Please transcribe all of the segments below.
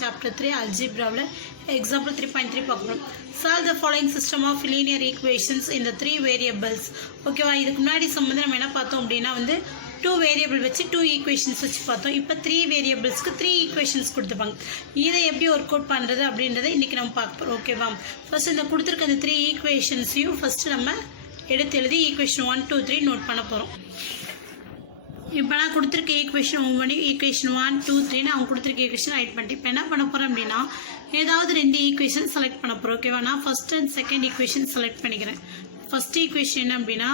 chapter 3 algebra example 3.3 பார்க்கணும். Solve the following system of linear equations in the three variables. ஓகேவா, இதுக்கு முன்னாடி சம்பந்தம் நம்ம என்ன பார்த்தோம் அப்படின்னா வந்து 2 வேரியபிள் வச்சு 2 ஈக்குவேஷன்ஸ் வச்சு பார்த்தோம். இப்போ 3 வேரியபிள்ஸ்க்கு 3 ஈக்குவேஷன்ஸ் கொடுத்துருப்பாங்க. இதை எப்படி ஒர்க் அவுட் பண்ணுறது அப்படின்றத இன்றைக்கி நம்ம பார்க்க போகிறோம். ஓகேவா, ஃபர்ஸ்ட் இந்த கொடுத்துருக்க அந்த 3 ஈக்குவேஷன்ஸையும் ஃபஸ்ட்டு நம்ம எடுத்து எழுதி ஈக்குவேஷன் 1 2 3 நோட் பண்ண போகிறோம். இப்போ நான் கொடுத்துருக்க ஈக்குவேஷன் ஒவ்வொரு ஈக்குவேஷன் 1 2 3 அவங்க கொடுத்துருக்க ஈக்குவேஷன் ரைட் பண்ணிட்டு இப்போ என்ன பண்ண போகிறேன் அப்படின்னா ஏதாவது 2 ஈக்குவேஷன் செலக்ட் பண்ண போகிறோம். ஓகேவா, நான் first and second equation select பண்ணிக்கிறேன். ஃபஸ்ட் ஈக்குவேஷன் என்ன அப்படின்னா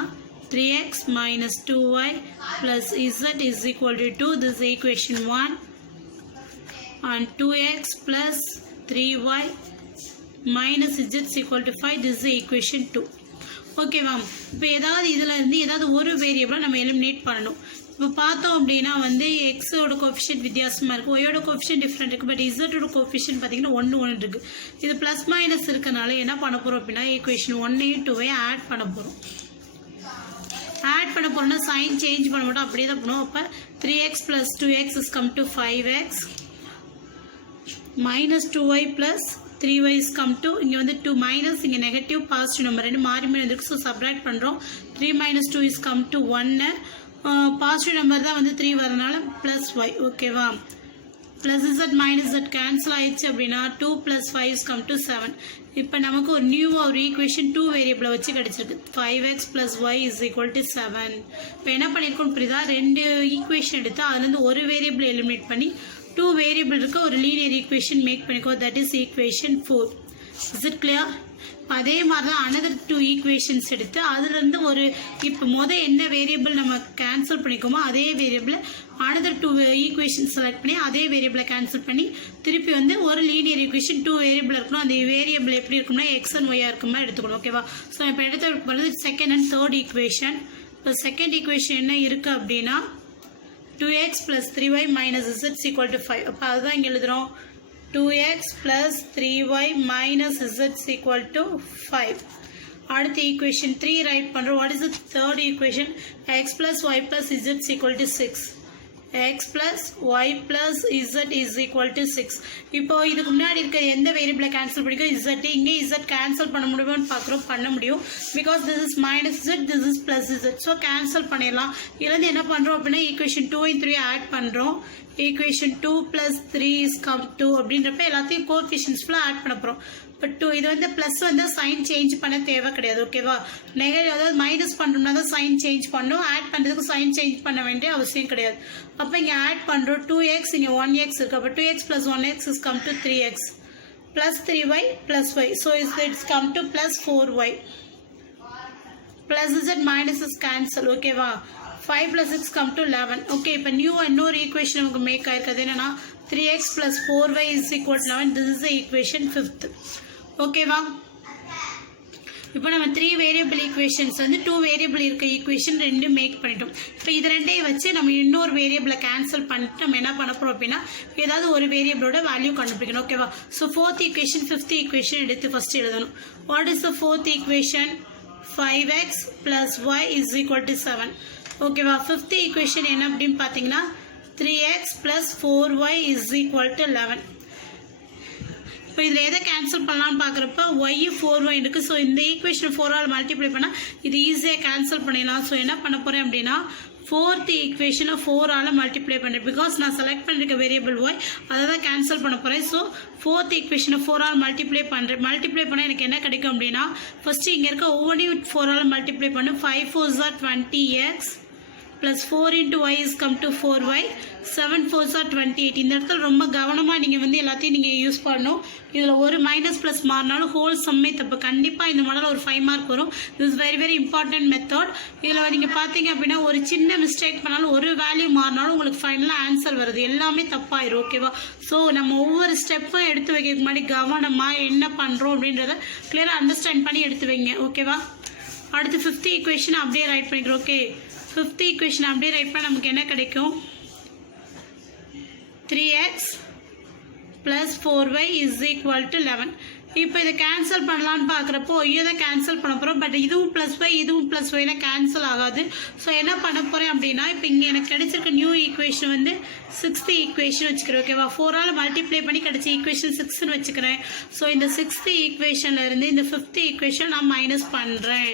3x minus 2y plus z is equal to 2. This is equation 1. And 2x plus 3y minus z is equal to 5. This is equation 2. Okay ma'am, இப்போ ஏதாவது இதில் இருந்து ஏதாவது ஒரு வேரியபிளை நம்ம எலிமினேட் பண்ணணும். இப்போ பார்த்தோம் அப்படின்னா வந்து எக்ஸோட கோஃபிஷியன்ட் வித்தியாசமாக இருக்குது, ஒயோட கோஃபிஷியன்ட் டிஃப்ரெண்ட் இருக்குது, பட் இசட்டோட கோஃபிஷியன்ட் பார்த்தீங்கன்னா 1 1 இருக்குது. இது ப்ளஸ் மைனஸ் இருக்கனால என்ன பண்ண போகிறோம் அப்படின்னா ஈக்குவேஷன் 1 2 ஆட் பண்ண போகிறோம். ஆட் பண்ண போகிறோம்னா சைன் சேஞ்ச் பண்ண மாட்டோம், அப்படியே தான் பண்ணுவோம். அப்போ 3x plus 2x is come to 5x minus 2y plus 3y is come to இங்கே வந்து 2 மைனஸ் இங்கே நெகட்டிவ் பாசிட்டிவ் நம்பர் ரெண்டு மாறி மாறி வந்துருக்கு. ஸோ சப்ராக்ட் பண்ணுறோம். 3 minus 2 is come to 1. Positive number தான் வந்து 3 வரனால ப்ளஸ் y. ஓகேவா, plus z minus z cancel ஆயிடுச்சு அப்படின்னா 2 plus 5 is come to 7. இப்போ நமக்கு ஒரு நியூவாக ஒரு ஈக்குவேஷன் 2 வேரியபிளை வச்சு கிடச்சிருக்கு. 5x plus y is equal to 7. இப்போ என்ன பண்ணியிருக்கோம் புரியுதா, 2 ஈக்குவேஷன் எடுத்து அதுலேருந்து ஒரு வேரியபிள் எலிமினேட் பண்ணி 2 வேரியபிள் இருக்க ஒரு லீனியர் ஈக்குவேஷன் மேக் பண்ணிக்கோ. That is equation 4. Is it clear? அதே மாதிரி தான் அனதர் 2 ஈக்குவேஷன்ஸ் எடுத்து அதுலேருந்து ஒரு இப்போ என்ன வேரியபிள் நம்ம கேன்சல் பண்ணிக்கோமோ அதே வேரியபிளை அனதர் 2 ஈக்குவேஷன் செலக்ட் பண்ணி அதே வேரியபிளை கேன்சல் பண்ணி திருப்பி வந்து ஒரு லீனியர் ஈக்குவேஷன் 2 வேரியபிள் இருக்கணும். அந்த வேரியபிள் எப்படி இருக்கும்னா எக்ஸ் அண்ட் ஒய்யாக இருக்குமா எடுத்துக்கணும். ஓகேவா, ஸோ இப்போ எடுத்து செகண்ட் அண்ட் தேர்ட் ஈக்குவேஷன். இப்போ செகண்ட் ஈக்குவேஷன் என்ன இருக்குது அப்படின்னா 2x plus 3y minus z is equal to 5. அப்போ அதுதான் இங்கே எழுதுகிறோம். 2x plus 3y minus z is equal to 5. அடுத்த ஈக்குவேஷன் 3 ரைட் பண்ணுறோம். What is the third equation? x plus y plus z is equal to 6. x plus y plus z is equal to 6. இப்போ இதுக்கு முன்னாடி இருக்க எந்த வேரியபிளை cancel பண்ணிக்கோ z, இங்கே z cancel பண்ண முடியுமான்னு பார்க்குறோம். பண்ண முடியும். Because this is minus z, this is plus z. So cancel பண்ணிடலாம். இதுலேருந்து என்ன பண்ணுறோம் அப்படின்னா ஈக்குவேஷன் 2 and 3 ஆட் பண்ணுறோம். Equation 2 plus 3 is come to அப்படின்றப்ப எல்லாத்தையும் கோஎஃபிஷியன்ட்ஸ் ஃபுல்லாக ஆட் பண்ண போகிறோம். இப்போ 2 இது வந்து ப்ளஸ் வந்து சைன் சேஞ்ச் பண்ண தேவை கிடையாது. ஓகேவா, நெகட்டிவ் அதாவது மைனஸ் பண்ணுறோம்னா தான் சைன் சேஞ்ச் பண்ணணும். ஆட் பண்ணுறதுக்கு சைன் சேஞ்ச் பண்ண வேண்டிய அவசியம் கிடையாது. அப்போ இங்கே ஆட் பண்ணுறோம். 2x இங்கே 1x இருக்குது. அப்போ 2x plus 1x is come to 3x plus 3y plus y. So it's come to plus 4y plus z minus is cancel. ஓகேவா, 5 plus 6 come to 11. ஓகே, இப்போ நியூ இன்னொரு ஈக்குவேஷன் நமக்கு make ஆயிருக்கிறது என்னன்னா 3x plus 4y is equal to 11. This is the equation 5th. ஓகேவா, இப்போ நம்ம 3 variable equations வந்து 2 variable இருக்க ஈக்குவேஷன் 2 மேக் பண்ணிட்டோம். இப்போ இது ரெண்டையும் வச்சு நம்ம இன்னொரு வேரியபிளை கேன்சல் பண்ணிட்டு நம்ம என்ன பண்ண போகிறோம் அப்படின்னா ஏதாவது ஒரு வேரியபிளோட வேல்யூ கண்டுபிடிக்கணும். ஓகேவா, so 4th equation 5th equation எடுத்து ஃபஸ்ட் எழுதணும். What is the 4th equation? 5x plus y is equal to 7. ஓகேவா, 5th ஈக்குவேஷன் என்ன அப்படின்னு பார்த்தீங்கன்னா 3x plus 4y is equal to 11. இப்போ இதில் எதை கேன்சல் பண்ணலான்னு பார்க்குறப்ப y 4y இருக்குது. ஸோ இந்த ஈக்குவேஷன் 4ஆல் மல்டிப்ளை பண்ணால் இது ஈஸியாக கேன்சல் பண்ணிடலாம். ஸோ என்ன பண்ண போகிறேன் அப்படின்னா 4th ஈக்குவேஷனை 4ஆல் மல்டிப்ளை பண்ணுறேன். பிகாஸ் நான் செலக்ட் பண்ணிருக்க வேரியபிள் y அதை தான் கேன்சல் பண்ண போகிறேன். ஸோ 4th ஈக்குவேஷனை 4ஆல் மல்டிப்ளை பண்ணுறேன். மல்டிப்ளை பண்ணால் எனக்கு என்ன கிடைக்கும் அப்படின்னா ஃபஸ்ட்டு இங்கே இருக்க ஒவ்வொன்றையும் 4ஆல் மல்டிப்ளை பண்ணு. 5 4s are 20x plus 4 into y is come to 4y. 7 4s are 28. இந்த இடத்துல ரொம்ப கவனமாக நீங்கள் வந்து எல்லாத்தையும் நீங்கள் யூஸ் பண்ணணும். இதில் ஒரு மைனஸ் ப்ளஸ் மாறினாலும் ஹோல் சம்மே தப்பு. கண்டிப்பாக இந்த மாடலில் ஒரு 5 மார்க் வரும். This is very very important method. இதில் நீங்கள் பார்த்தீங்க அப்படின்னா ஒரு சின்ன மிஸ்டேக் பண்ணாலும் ஒரு வேல்யூ மாறினாலும் உங்களுக்கு ஃபைனலாக ஆன்சர் வருது. எல்லாமே தப்பாயிரும். ஓகேவா, ஸோ நம்ம ஒவ்வொரு ஸ்டெப்பும் எடுத்து வைக்கிறதுக்கு முன்னாடி கவனமாக என்ன பண்ணுறோம் அப்படின்றத கிளியராக அண்டர்ஸ்டாண்ட் பண்ணி எடுத்து வைங்க. ஓகேவா, அடுத்து 5th ஈக்குவேஷன் அப்படியே ரைட் பண்ணிக்கிறோம். ஓகே, 5th ஈக்குவேஷன் அப்படியே ரைட் பண்ண நமக்கு என்ன கிடைக்கும்? 3x plus 4y is equal to 11. இப்போ இதை கேன்சல் பண்ணலான்னு பார்க்குறப்போ ஐயோ தான் கேன்சல் பண்ண போகிறோம். பட் இதுவும் +y இதுவும் +yனா கேன்சல் ஆகாது. ஸோ என்ன பண்ண போகிறேன் அப்படின்னா இப்போ இங்கே எனக்கு கிடைச்சிருக்க நியூ ஈக்குவேஷன் வந்து 6th ஈக்குவேஷன் வச்சுக்கிறேன். ஓகேவா, 4ஆல் மல்டிப்ளை பண்ணி கிடைச்ச ஈக்குவேஷன் 6ன்னு வச்சுக்கிறேன். ஸோ இந்த 6th ஈக்குவேஷன்லேருந்து இந்த 5th ஈக்குவேஷன் நான் மைனஸ் பண்ணுறேன்.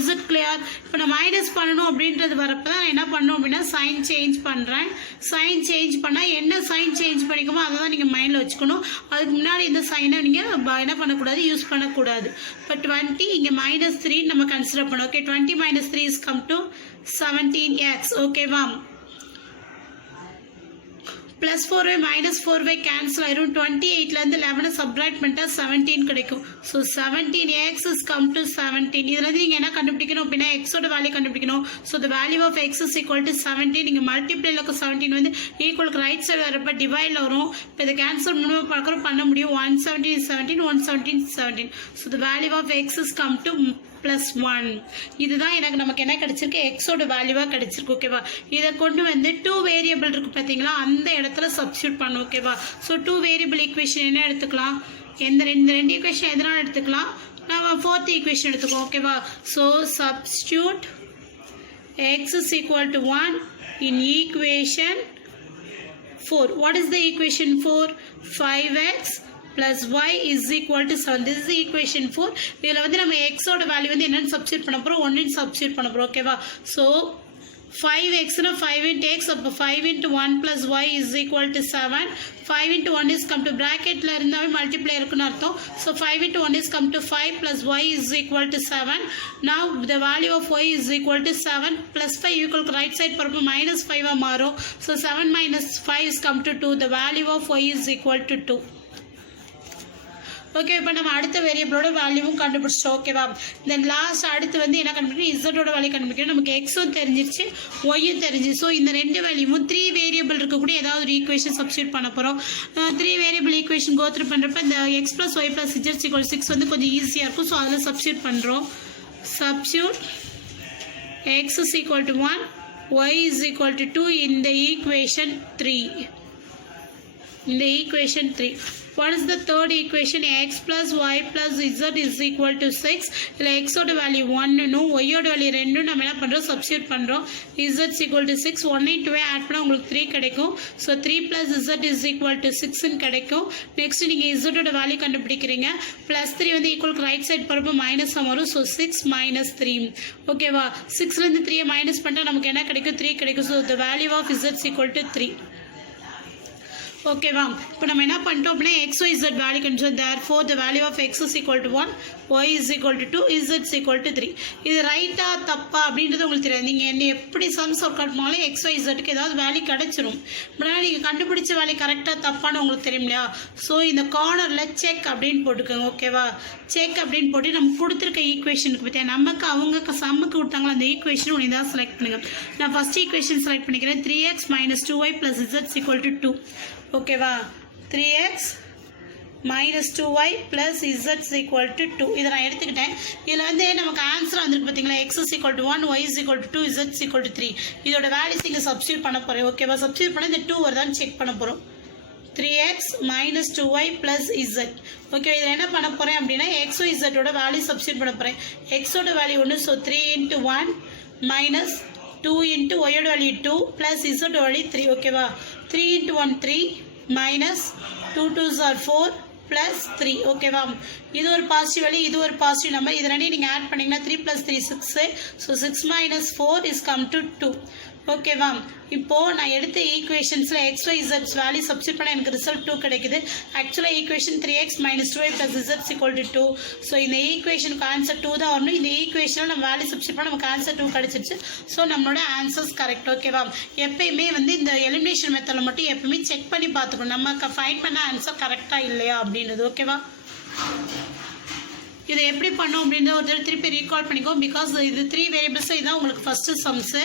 Is it clear? இப்போ நான் மைனஸ் பண்ணணும் அப்படின்றது வரப்போ தான் நான் என்ன பண்ணணும் அப்படின்னா சைன் சேஞ்ச் பண்ணுறேன். சைன் சேஞ்ச் பண்ணால் என்ன சைன் சேஞ்ச் பண்ணிக்கோமோ அதை தான் நீங்கள் மைண்டில் வச்சுக்கணும். அதுக்கு முன்னாடி இந்த சைனை நீங்கள் என்ன பண்ணக்கூடாது, யூஸ் பண்ணக்கூடாது. இப்போ 20 இங்கே -3 நம்ம கன்சிடர் பண்ணோம். Okay, 20 - 3 is come to 17x. ஓகேவா, +4y -4y கேன்சல் ஆயிரும். 28லேருந்து 11 சப்ராக்ட் பண்ணிட்டா 17 கிடைக்கும். So 17x is come to 17. இதில் வந்து நீங்கள் என்ன கண்டுபிடிக்கணும் அப்படின்னா எக்ஸோட வேல்யூ கண்டுபிடிக்கணும். So the value of x is equal to 17. நீங்கள் மல்டிப்ளைல இருக்க 17 வந்து ஈக்குவலுக்கு ரைட் சைடு வரப்போ டிவைடில் வரும். இப்போ இதை கேன்சல் பண்ண முடியும். 117 is 17, 117 is 17. So the value of x is come to +1. இதுதான் எனக்கு நமக்கு என்ன கிடைச்சிருக்கு, எக்ஸோட வேல்யூவாக கிடைச்சிருக்கு. ஓகேவா, இதை கொண்டு வந்து 2 வேரியபிள் இருக்கு பார்த்தீங்களா, அந்த இடத்துல சப்ஸ்டியூட் பண்ணும். ஓகேவா, ஸோ 2 வேரியபிள் ஈக்குவேஷன் என்ன எடுத்துக்கலாம், இந்த ரெண்டு ஈக்குவேஷன் எதனால எடுத்துக்கலாம், நம்ம 4th ஈக்குவேஷன் எடுத்துக்கோம். ஓகேவா, so substitute x is equal to 1 in equation 4. What is the equation 4? 5x plus y is equal to 7. This is the equation 4. இதில் வந்து நம்ம x ஓட வேல்யூ வந்து என்னன்னு சப்ஸ்டியூட் பண்ண போகிறோம், 1 சப்ஸ்டியூட் பண்ண போகிறோம். ஓகேவா, ஸோ 5xனா 5 into x, அப்போ 5 into 1 plus y is equal to 7. 5 into 1 is come to bracketல இருந்தாவே மல்டிப்ளை இருக்குன்னு அர்த்தம். So 5 into 1 is come to 5 plus y is equal to 7. Now the value of y is equal to 7 plus 5 equal to right side பரப்பு -5 மாறும். So 7 minus 5 is come to 2. The value of y is equal to 2. Okay, இப்போ நம்ம அடுத்த வேரியபிளோட வேல்யூவும் கண்டுபிடிச்சோம். ஓகேவா, then last அடுத்து வந்து என்ன கண்டுபிடிக்கணும், இசட்டோட வேல்யூ கண்டுபிடிக்கணும். நமக்கு எக்ஸும் தெரிஞ்சிருச்சு, ஒய்யும் தெரிஞ்சு. ஸோ இந்த ரெண்டு வேல்யூவும் 3 வேரியபிள் இருக்கக்கூடிய ஏதாவது ஒரு ஈக்குவேஷன் சப்ஸ்டியூட் பண்ண போகிறோம். 3 வேரியபிள் ஈக்குவேஷன் கோத்ரூ பண்ணுறப்ப இந்த x + y + z = 6 வந்து கொஞ்சம் ஈஸியாக இருக்கும். ஸோ அதில் சப்ஸ்டியூட் பண்ணுறோம். Substitute x is equal to 1, y is equal to 2 in the equation 3. In the equation 3. What is the third equation? X plus y plus z is equal to 6. இதில் x ஓட value 1 y ஓட value 2 நம்ம என்ன பண்ணுறோம், substitute பண்ணுறோம். z is equal to 6. 1 into add பண்ணால் உங்களுக்கு 3 கிடைக்கும். So 3 plus z is equal to 6 கிடைக்கும். நெக்ஸ்ட் நீங்கள் z ஓட வேல்யூ கண்டுபிடிக்கிறீங்க. +3 வந்து ஈக்குவலுக்கு ரைட் சைட் பரப்பு மைனஸ் வரும். ஸோ 6 - 3. ஓகேவா, 6லேருந்து 3 மைனஸ் பண்ணிட்டா நமக்கு என்ன கிடைக்கும், 3 கிடைக்கும். So the value of z is equal to 3. ஓகேவா, இப்போ நம்ம என்ன பண்ணிட்டோம் அப்படின்னா x, y, z வேல்யூ கண்டுபிடிச்சோம். therefore the value of x is equal to 1, y is equal to 2, z is equal to 3. இது ரைட்டா தப்பா அப்படின்றது உங்களுக்கு தெரியாது. நீங்கள் என்ன எப்படி சம்ஸ் ஒர்க் அவுட் பண்ணாலும் x, y, zக்கு ஏதாவது வேல்யூ கிடைச்சிரும். அப்படின்னா நீங்கள் கண்டுபிடிச்ச வேல்யூ கரெக்டாக தப்பான்னு உங்களுக்கு தெரியும் இல்லையா. ஸோ இந்த கார்னரில் செக் அப்படின்னு போட்டுக்கோங்க. ஓகேவா, செக் அப்படின்னு போட்டு நம்ம கொடுத்துருக்க ஈக்குவேஷனுக்கு பற்றியா நமக்கு அவங்க சம்முக்கு கொடுத்தாங்களா அந்த ஈக்குவேஷன் ஒன்று தான் செலக்ட் பண்ணுங்கள். நான் ஃபஸ்ட் ஈக்குவேஷன் செலக்ட் பண்ணிக்கிறேன். 3x - 2y plus z is equal to 2. ஓகேவா, 3x - 2y plus z is equal to 2. இதை நான் எடுத்துக்கிட்டேன். இதில் வந்து நமக்கு ஆன்சர் வந்துருக்கு பார்த்தீங்களா, x is equal to 1, y is equal to 2, z is equal to 3. இதோட வேல்யூஸ் இங்கே சப்ஸ்டியூட் பண்ண போகிறேன். ஓகேவா, சப்ஸ்டியூட் பண்ண இந்த 2 வருதான்னு செக் பண்ண போகிறோம். 3x - 2y plus z. Okay, இதில் என்ன பண்ண போகிறேன் அப்படின்னா x, y, z ஓட வேல்யூ சப்ஸ்டியூட் பண்ண போகிறேன். x ஓட value 1, so 3 into 1 minus 2 into y ஓட வேல்யூ 2 plus z ஓட வேல்யூ 3. ஓகேவா, 3 into 1 3 minus 2 2s are 4 plus 3. ஓகேவா, இது ஒரு பாசிட்டிவ் வேல்யூ, இது ஒரு பாசிட்டிவ் நம்பர். இது ரெண்டையும் நீங்கள் ஆட் பண்ணிங்கன்னா 3 + 3 6. So 6 - 4 is come to 2. ஓகேவா, இப்போது நான் எடுத்த ஈக்குவேஷன்ஸில் x, y, z value substitute பண்ண எனக்கு ரிசல்ட் 2 கிடைக்குது. ஆக்சுவலாக equation 3x - 2y plus z is equal to 2. So இந்த ஈக்குவேஷனுக்கு ஆன்சர் 2 தான் வரணும். இந்த ஈக்குவேஷனில் நம்ம வேல்யூ சப்ஸ்டியூட் பண்ண நமக்கு ஆன்சர் 2 கிடைச்சிருச்சு. ஸோ நம்மளோட ஆன்சர்ஸ் கரெக்ட். ஓகேவா, எப்பயுமே வந்து இந்த எலிமினேஷன் மெத்தடில் மட்டும் எப்பயுமே செக் பண்ணி பார்த்துக்கணும் நம்ம ஃபைண்ட் பண்ண ஆன்சர் கரெக்டாக இல்லையா அப்படின்றது. ஓகேவா, இதை எப்படி பண்ணோம் அப்படின்றத ஒரு தடவை திருப்பி ரீகால் பண்ணிக்கோ. பிகாஸ் இது 3 வேரியபிள்ஸ் இதுதான் உங்களுக்கு first sums.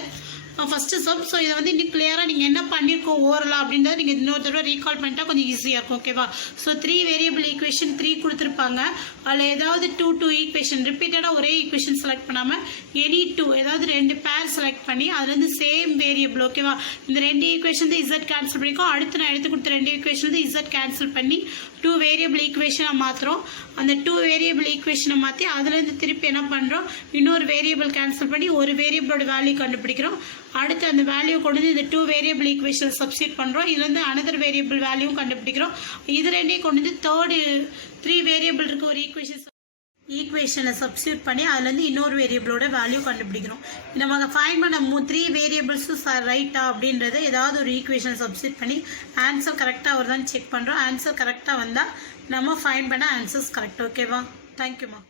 First some. So இதை வந்து இன்னும் கிளியராக நீங்கள் என்ன பண்ணியிருக்கோம் ஓரலாக அப்படின்றத நீங்கள் இன்னொரு தடவை ரீகால் பண்ணிட்டா கொஞ்சம் ஈஸியாக இருக்கும். ஓகேவா, ஸோ 3 வேரியபிள் ஈக்குவேஷன் 3 கொடுத்துருப்பாங்க. அதில் ஏதாவது 2 ஈக்குவேஷன் ரிப்பீட்டடாக ஒரே ஈக்குவேஷன் செலக்ட் பண்ணாமல் எனி 2 ஏதாவது 2 பேர் செலக்ட் பண்ணி அதுலேருந்து சேம் வேரியபிள். ஓகேவா, இந்த 2 ஈக்குவேஷன் தான் இசட் கேன்சல் பண்ணிக்கோ. அடுத்து நான் எடுத்து கொடுத்த 2 ஈக்குவேஷன் தான் இசட் கேன்சல் பண்ணி 2 வேரியபிள் ஈக்குவேஷனை மாற்றுறோம். அந்த 2 வேரியபிள் ஈக்குவேஷனை மாற்றி அதுலேருந்து திருப்பி என்ன பண்ணுறோம், இன்னொரு வேரியபிள் கேன்சல் பண்ணி ஒரு வேரியபிளோட வேல்யூ கண்டுபிடிக்கிறோம். அடுத்து அந்த வேல்யூ கொண்டு வந்து இந்த 2 வேரியபிள் ஈக்குவேஷன் சப்ஸ்டிட் பண்ணுறோம். இதுலேருந்து அனதர் வேரியபிள் வேல்யூவும் கண்டுபிடிக்கிறோம். இது ரெண்டையும் கொண்டு வந்து 3 வேரியபிள் இருக்க ஒரு ஈக்குவேஷனை சப்ஸ்டியூட் பண்ணி அதுலேருந்து இன்னொரு வேரியபிளோட வேல்யூ கண்டுபிடிக்கிறோம். நம்ம ஃபைண்ட் பண்ண 3 வேரியபிள்ஸும் ரைட்டா அப்படின்றத ஏதாவது ஒரு ஈக்குவேஷனை சப்ஸ்டியூட் பண்ணி ஆன்சர் கரெக்டாக வருதான்னு செக் பண்ணுறோம். ஆன்சர் கரெக்டாக வந்தால் நம்ம ஃபைண்ட் பண்ண ஆன்சர்ஸ் கரெக்ட். ஓகேவா? தேங்க்யூம்மா.